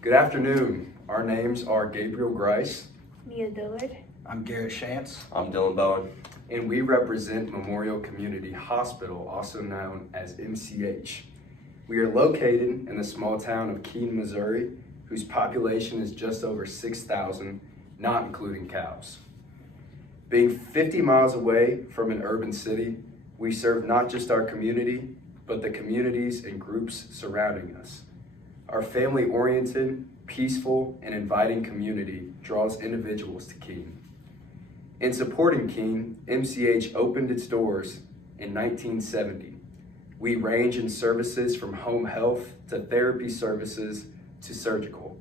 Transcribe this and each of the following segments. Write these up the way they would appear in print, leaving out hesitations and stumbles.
Good afternoon. Our names are Gabriel Grice, Mia Dillard. I'm Garrett Shantz. I'm Dylan Bowen. and we represent Memorial Community Hospital, also known as MCH. We are located in the small town of Keene, Missouri, whose population is just over 6,000, not including cows. Being 50 miles away from an urban city, we serve not just our community, but the communities and groups surrounding us. Our family-oriented, peaceful, and inviting community draws individuals to Keene. In supporting Keene, MCH opened its doors in 1970. We range in services from home health to therapy services to surgical.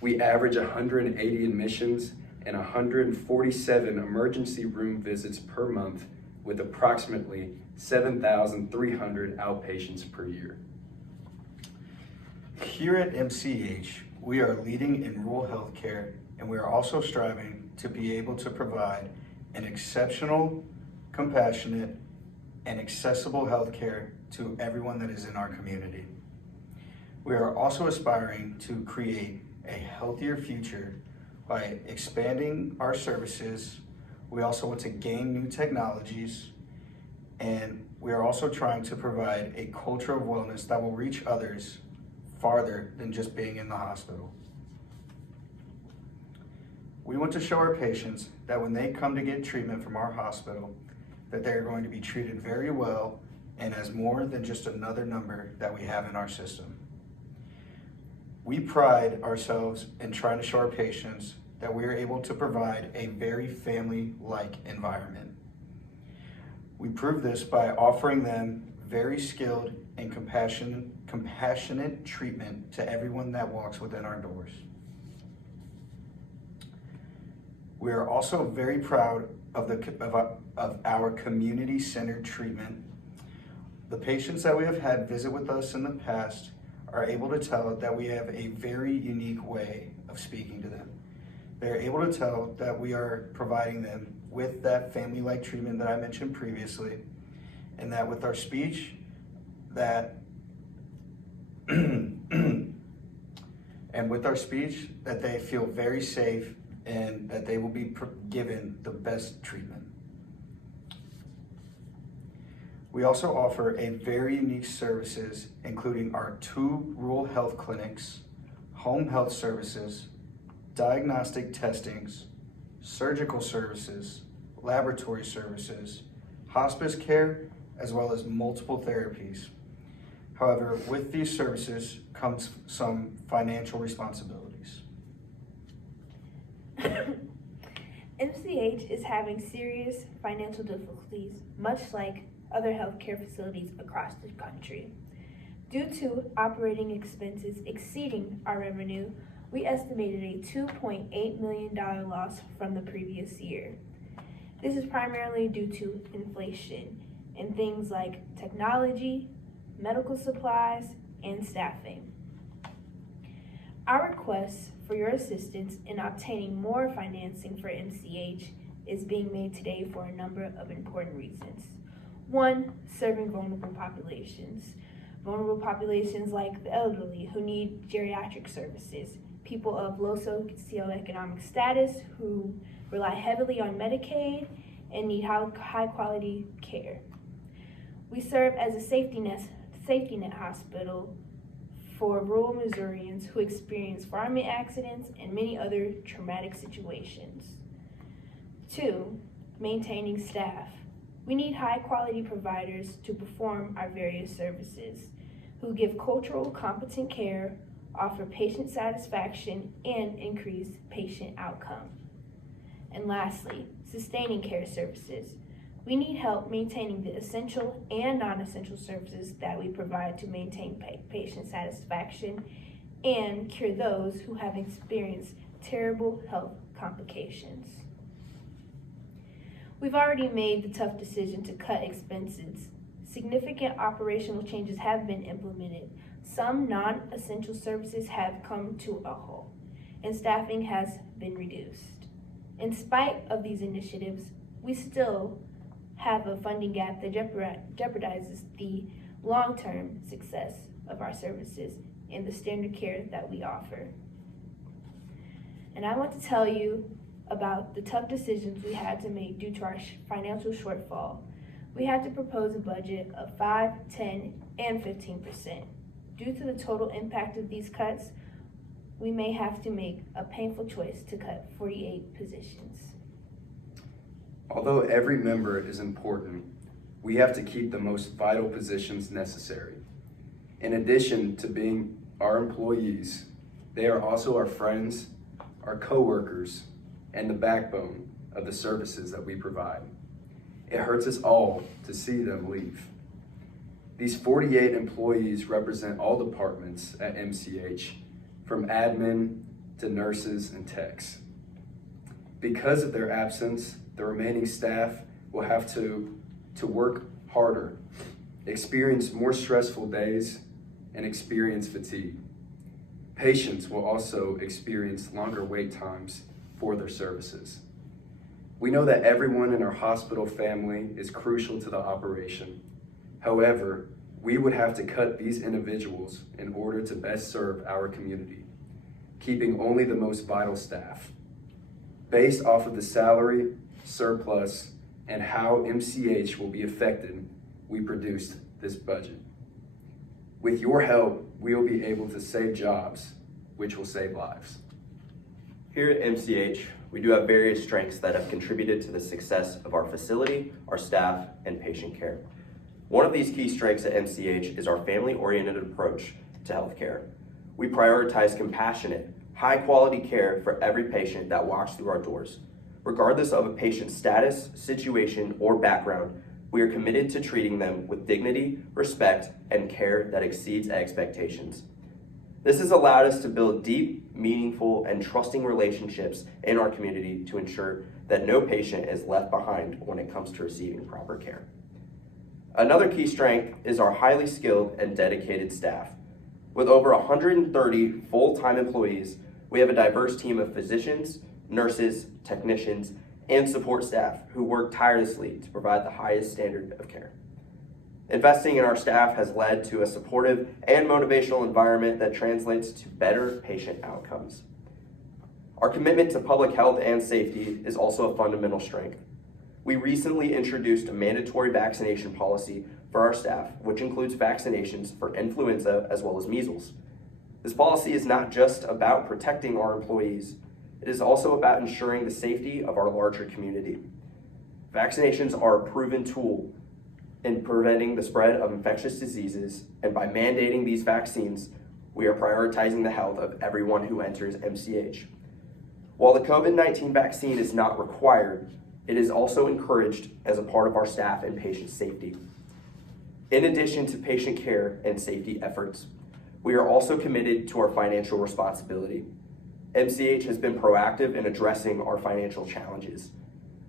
We average 180 admissions and 147 emergency room visits per month, with approximately 7,300 outpatients per year. Here at MCH, we are leading in rural healthcare, and we are also striving to be able to provide an exceptional, compassionate, and accessible healthcare to everyone that is in our community. We are also aspiring to create a healthier future by expanding our services. We also want to gain new technologies, and we are also trying to provide a culture of wellness that will reach others farther than just being in the hospital. We want to show our patients that when they come to get treatment from our hospital, that they're going to be treated very well and as more than just another number that we have in our system. We pride ourselves in trying to show our patients that we are able to provide a very family-like environment. We prove this by offering them very skilled and compassionate treatment to everyone that walks within our doors. We are also very proud of our community-centered treatment. The patients that we have had visit with us in the past are able to tell that we have a very unique way of speaking to them. They're able to tell that we are providing them with that family-like treatment that I mentioned previously, and that with our speech, that that they feel very safe and that they will be given the best treatment. We also offer a very unique services, including our 2 rural health clinics, home health services, diagnostic testings, surgical services, laboratory services, hospice care, as well as multiple therapies. However, with these services comes some financial responsibilities. MCH is having serious financial difficulties, much like other healthcare facilities across the country. Due to operating expenses exceeding our revenue, we estimated a $2.8 million loss from the previous year. This is primarily due to inflation in things like technology, medical supplies, and staffing. Our request for your assistance in obtaining more financing for MCH is being made today for a number of important reasons. 1, serving vulnerable populations. Vulnerable populations like the elderly who need geriatric services, people of low socioeconomic status who rely heavily on Medicaid and need high quality care. We serve as a safety net hospital for rural Missourians who experience farming accidents and many other traumatic situations. 2, maintaining staff. We need high quality providers to perform our various services, who give cultural competent care, offer patient satisfaction, and increase patient outcome. And lastly, sustaining care services. We need help maintaining the essential and non-essential services that we provide to maintain patient satisfaction and cure those who have experienced terrible health complications. We've already made the tough decision to cut expenses. Significant operational changes have been implemented. Some non-essential services have come to a halt, and staffing has been reduced. In spite of these initiatives, we still have a funding gap that jeopardizes the long-term success of our services in the standard care that we offer. And I want to tell you about the tough decisions we had to make due to our financial shortfall. We had to propose a budget of 5, 10, and 15%. Due to the total impact of these cuts, we may have to make a painful choice to cut 48 positions. Although every member is important, we have to keep the most vital positions necessary. In addition to being our employees, they are also our friends, our coworkers, and the backbone of the services that we provide. It hurts us all to see them leave. These 48 employees represent all departments at MCH, from admin to nurses and techs. Because of their absence, the remaining staff will have to work harder, experience more stressful days, and experience fatigue. Patients will also experience longer wait times for their services. We know that everyone in our hospital family is crucial to the operation. However, we would have to cut these individuals in order to best serve our community, keeping only the most vital staff. Based off of the salary, surplus, and how MCH will be affected, we produced this budget. With your help, we will be able to save jobs, which will save lives. Here at MCH, we do have various strengths that have contributed to the success of our facility, our staff, and patient care. One of these key strengths at MCH is our family-oriented approach to healthcare. We prioritize compassionate, high-quality care for every patient that walks through our doors. Regardless of a patient's status, situation, or background, we are committed to treating them with dignity, respect, and care that exceeds expectations. This has allowed us to build deep, meaningful, and trusting relationships in our community to ensure that no patient is left behind when it comes to receiving proper care. Another key strength is our highly skilled and dedicated staff. With over 130 full-time employees, we have a diverse team of physicians, nurses, technicians, and support staff who work tirelessly to provide the highest standard of care. Investing in our staff has led to a supportive and motivational environment that translates to better patient outcomes. Our commitment to public health and safety is also a fundamental strength. We recently introduced a mandatory vaccination policy for our staff, which includes vaccinations for influenza as well as measles. This policy is not just about protecting our employees, it is also about ensuring the safety of our larger community. Vaccinations are a proven tool in preventing the spread of infectious diseases, and by mandating these vaccines, we are prioritizing the health of everyone who enters MCH. While the COVID-19 vaccine is not required, it is also encouraged as a part of our staff and patient safety. In addition to patient care and safety efforts, we are also committed to our financial responsibility. MCH has been proactive in addressing our financial challenges.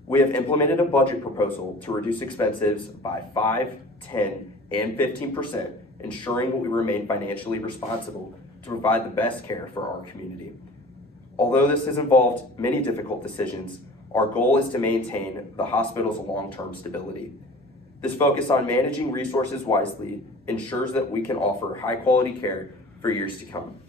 We have implemented a budget proposal to reduce expenses by 5, 10, and 15%, ensuring we remain financially responsible to provide the best care for our community. Although this has involved many difficult decisions, our goal is to maintain the hospital's long-term stability. This focus on managing resources wisely ensures that we can offer high-quality care for years to come.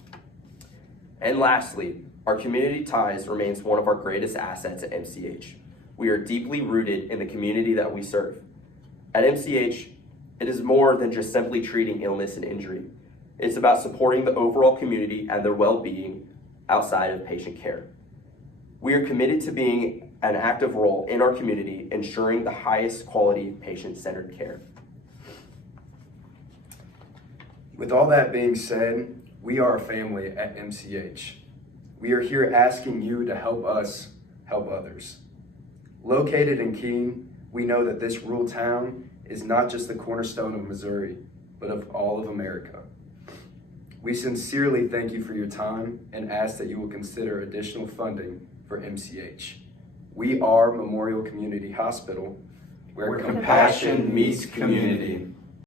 And lastly, our community ties remains one of our greatest assets at MCH. We are deeply rooted in the community that we serve. At MCH, it is more than just simply treating illness and injury. It's about supporting the overall community and their well-being outside of patient care. We are committed to being an active role in our community, ensuring the highest quality patient-centered care. With all that being said, we are a family at MCH. We are here asking you to help us help others. Located in Keene, we know that this rural town is not just the cornerstone of Missouri, but of all of America. We sincerely thank you for your time and ask that you will consider additional funding for MCH. We are Memorial Community Hospital, where Compassion meets community.